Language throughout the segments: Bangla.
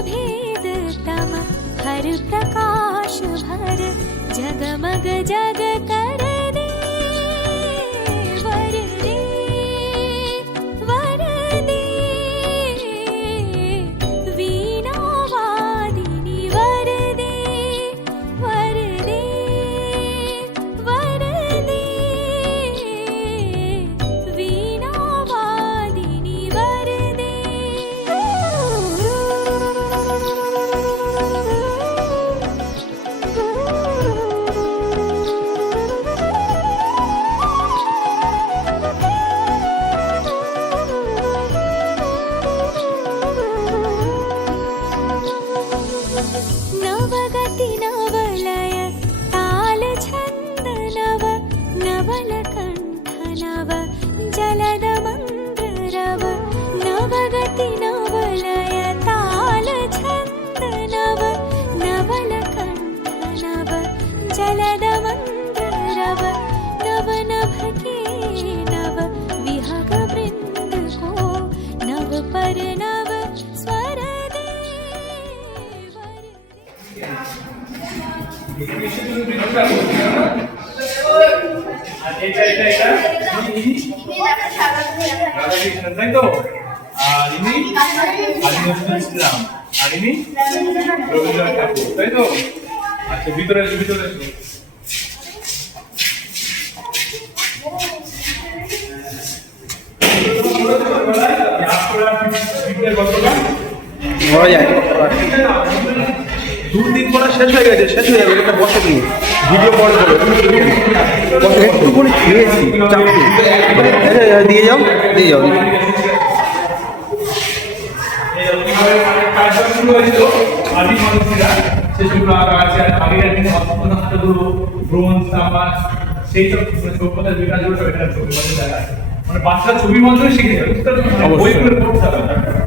भेद तम हर प्रकाश भर जगमग जग कर दे वर दे वर दे वीणा वादिनी वर दे वर दे वर दे वीणा वादिनी वर दे। नवगति नवलय ताल छंद नव नवल कंठ नव जलद मंद्र रव नवगति नवलय ताल छंद नव नवल कंठ नव जलद मंद्र रव नव नभ के नव विहग वृंद को नव पर नव स्वर दे। তাই তো আর ইনি ইসলাম আর ইনি রবীন্দ্রনাথ ঠাকুর তাই তো। আচ্ছা ভিতরে এসো ভিতরে এসো। দুদিন পরে শেষ হয়ে গেছে, শেষ হয়ে যাবে, এটা বসে নিয়ে ভিডিও পরে করবে। একটু করে খেয়েছি দিয়ে যাও দিয়ে যাও। মানে বাচ্চা ছবি মন্ত্রে শিখে যাবে, বইগুলো পড়তে হবে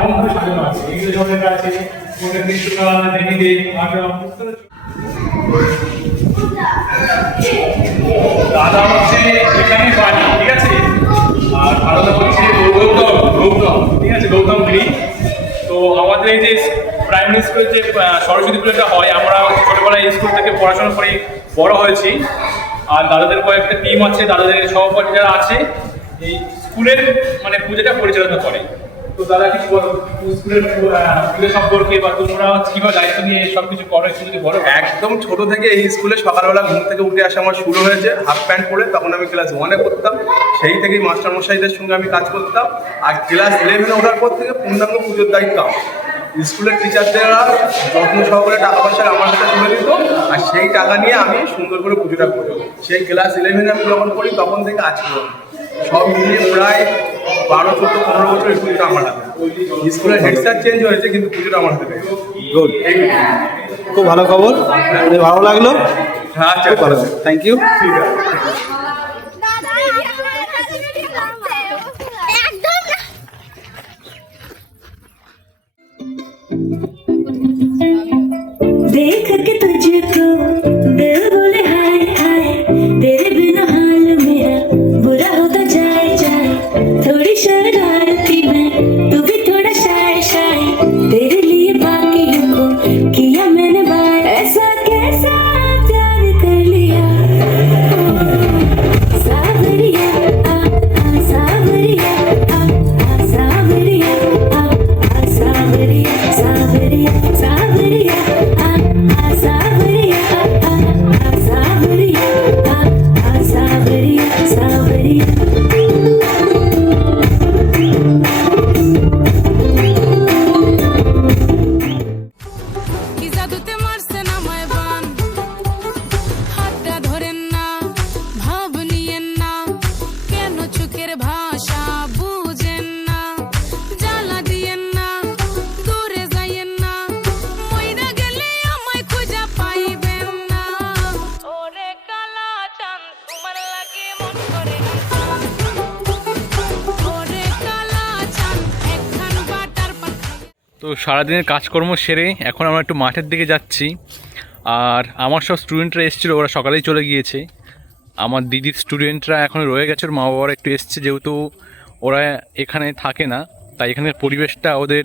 এমন করে সাজানো আছে। এগুলো যখন আছে দাদা হচ্ছে এখানে বাড়ি, ঠিক আছে। আর দাদা হচ্ছে গৌতম, ঠিক আছে, গৌতম গিরি। তো আমাদের এই যে প্রাইমারি স্কুলের যে সরস্বতী পুজোটা হয়, আমরা ছোটবেলায় স্কুল থেকে পড়াশোনা করে বড় হয়েছি। আর দাদাদের কয়েকটা টিম আছে, দাদাদের সহপাঠী যারা আছে এই স্কুলের মানে পুজোটা পরিচালনা করে। তো দাদা কিছু বলো স্কুলের পুজো সম্পর্কে, বা তোমরা কিভাবে দায়িত্ব নিয়ে সবকিছু করো একটু যদি বলো। একদম ছোট থেকে এই স্কুলে সকালবেলা ঘুম থেকে উঠে আসা আমার শুরু হয়েছে হাফ প্যান্ট পরে। তখন আমি ক্লাস 1-এ পড়তাম, সেই থেকেই মাস্টারমশাইদের সঙ্গে আমি কাজ করতাম। আর ক্লাস 11-এ ওঠার পর থেকে পূর্ণাঙ্গ পুজোর দায়িত্ব স্কুলের টিচারদেরা যত্ন সহকারে টাকা পয়সা আমার কাছে তুলে দিত। আর সেই টাকা নিয়ে আমি সুন্দর করে পুজোটা করি। সেই ক্লাস 11-এ আমি যখন করি তখন থেকে আজকে সব মিলিয়ে প্রায় 12-14-15 বছর এই পুজোটা আমার হাতে। স্কুলের হেড স্যার চেঞ্জ হয়েছে কিন্তু পুজোটা আমার হাতে। গুড, খুব ভালো খবর, ভালো লাগলো। হ্যাঁ আচ্ছা ভালো, থ্যাংক ইউ। ঠিক আছে। देख के तुझको दिल बोले हाय हाय, तेरे बिना हाल मेरा बुरा होता जाए जाए। थोड़ी शरारती मैं, तू भी थोड़ा शाय शाय, तेरे लिए बाकियों को किया मैंने बाय। ऐसा कैसा प्यार कर लिया सावरिया आ सावरिया आ सावरिया आ सावरिया सावरिया सावरिया आ सावरिया आ তো সারাদিনের কাজকর্ম সেরে এখন আমরা একটু মাঠের দিকে যাচ্ছি। আর আমার সব স্টুডেন্টরা এসেছিলো, ওরা সকালেই চলে গিয়েছে। আমার দিদির স্টুডেন্টরা এখন রয়ে গেছে, ওর মা বাবারা একটু এসছে, যেহেতু ওরা এখানে থাকে না, তাই এখানের পরিবেশটা ওদের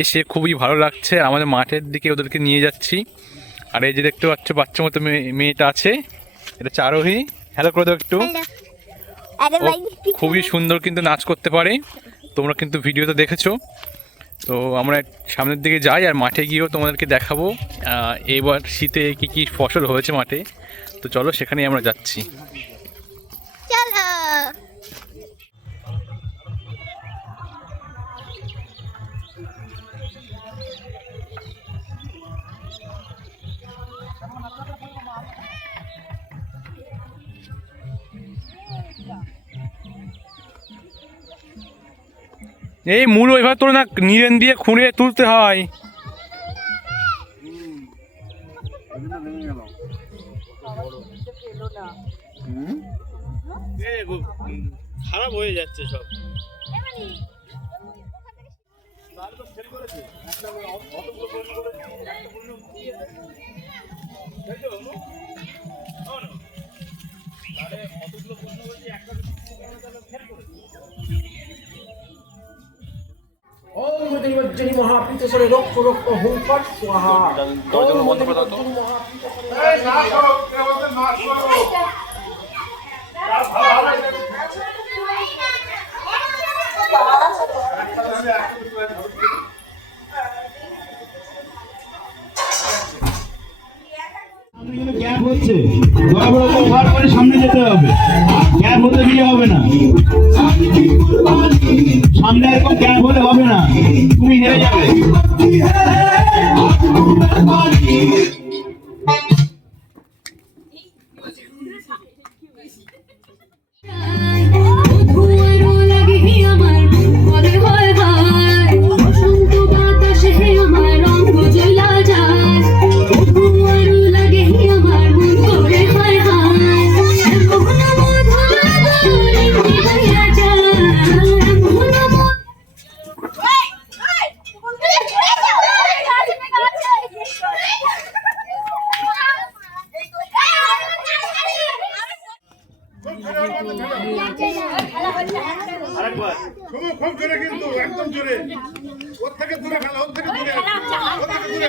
এসে খুবই ভালো লাগছে। আমাদের মাঠের দিকে ওদেরকে নিয়ে যাচ্ছি। আর এই যে দেখতে পাচ্ছ বাচ্চা মতো মেয়েটা আছে, এটা চারোহী। হ্যালো করে দাও একটু। ও খুবই সুন্দর কিন্তু নাচ করতে পারে, তোমরা কিন্তু ভিডিওতে দেখেছো। তো আমরা সামনের দিকে যাই আর মাঠে গিয়েও তোমাদেরকে দেখাবো এবার শীতে কি কি ফসল হয়েছে মাঠে। তো চলো সেখানেই আমরা যাচ্ছি। এই মূল ওইভাবে তোর না নিরেন দিয়ে খুঁড়ে তুলতে হয়। খারাপ হয়ে যাচ্ছে সব। ओम देवज्जनी महापीतसरे रक्त रक्त हुं फट स्वाहा। ओम देवज्जनी গ্যাপ হচ্ছে, বড় বড় ওভার করে সামনে যেতে হবে, গ্যাপ হতে দিয়ে হবে না, সামনে এরকম গ্যাপ হলে হবে না, তুমি হেরে যাবে। খুব জোরে কিন্তু একদম জোরে, ওর থেকে দূরে খেলা, ওর থেকে দূরে, ওর থেকে দূরে।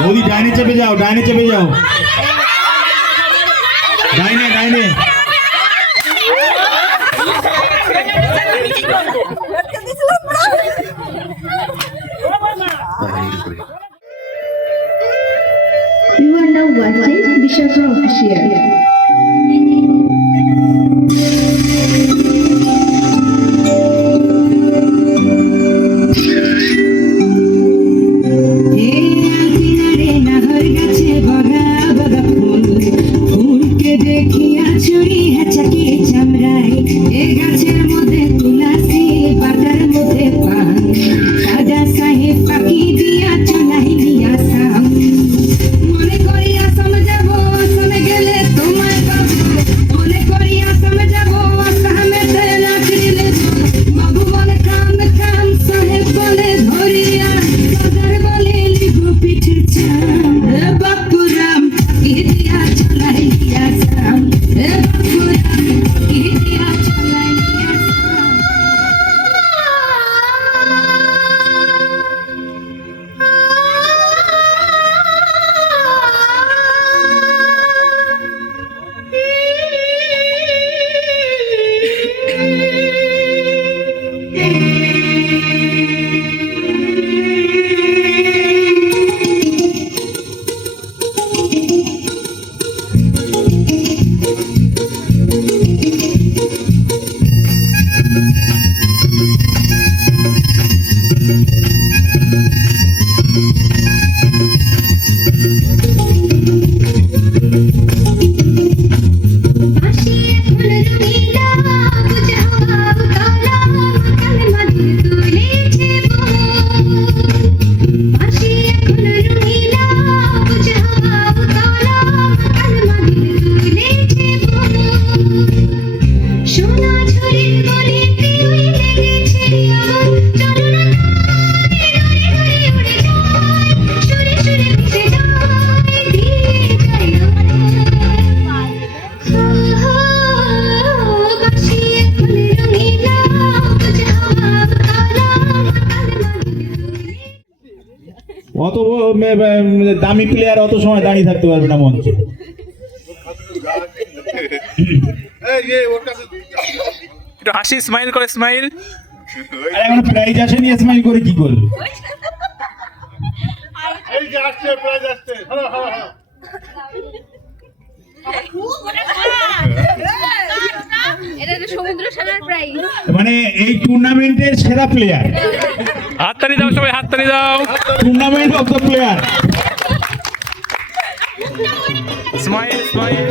বৌদি ডাইনে চেপে যাও, ডাইনে চেপে যাও, ডাইনে ডাইনে। You are now watching Vishaka Official. অত দামি প্লেয়ার অত সময় দাঁড়িয়ে থাকতে পারবে না মঞ্চে। একটু হাসি, স্মাইল করে, স্মাইল। আর এখন প্রাইজ আসেনি, স্মাইল করে কি করবে? এই যে আসছে প্রাইজ আসছে হ্যাঁ হ্যাঁ হ্যাঁ এটা তো সমুদ্র সেনার প্রাইজ। মানে এই টুর্নামেন্টের সেরা প্লেয়ার, হাততালি দাও সবাই, হাততালি দাও। Tournament of the player. Smile, smile.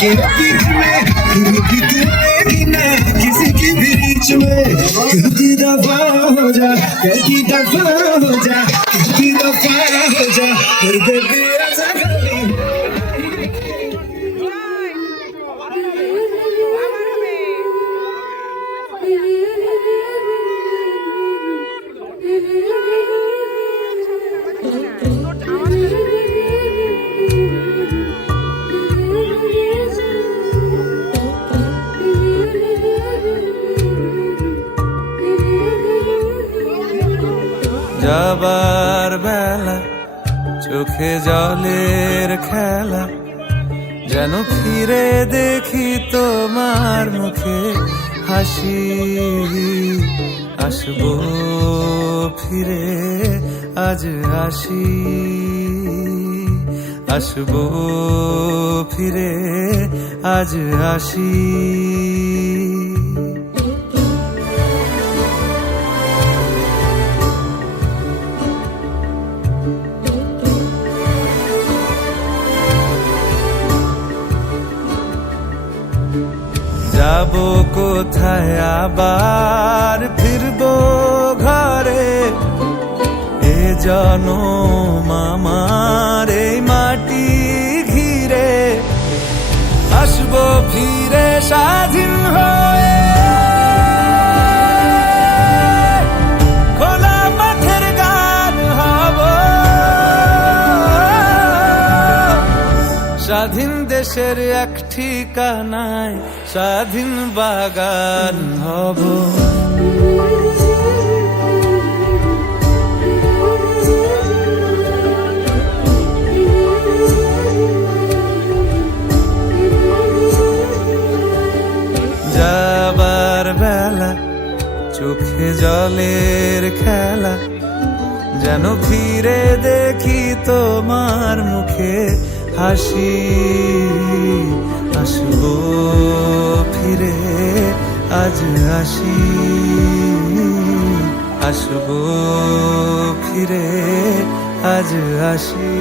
के बीच में रुकी तू आएगी ना किसी के भी बीच में कहती दफा हो जा कहती दफा हो जा कहती दफा हो जा कर दे दिया ज़ख्मी যাবার বেলা চোখে জলের খেলা যেন ফিরে দেখি তোমার মুখে হাসি আসবো ফিরে আজ আসি আসবো ফিরে আজ আসি। যাবো কোথায় আবার ফিরবো ঘরে, এ জনম আমার এই মাটি ঘিরে। আসবো ফিরে স্বাধীন হয়ে, খোলা মাঠের গান হব, স্বাধীন দেশের এক ঠিকানায় স্বাধীন বাগান হব। যাবার বেলা চোখে জলের খেলা, যেন ফিরে দেখি তোমার মুখে হাসি। আসবো ফিরে আজ আসি, আসবো ফিরে আজ আসি।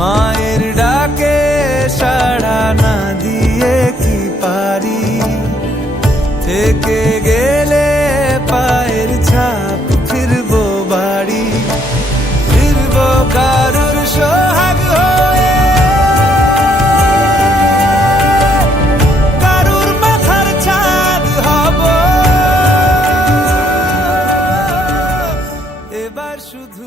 মায়ের ডাকে সাড়া না দিয়ে কি পারি, থেকে গেলে পায়ের ছাপ ফিরবো বাড়ি। ফিরবো কারুর সোহাগ হয়ে, কারুর মাথার ছাদ হব। এবার শুধু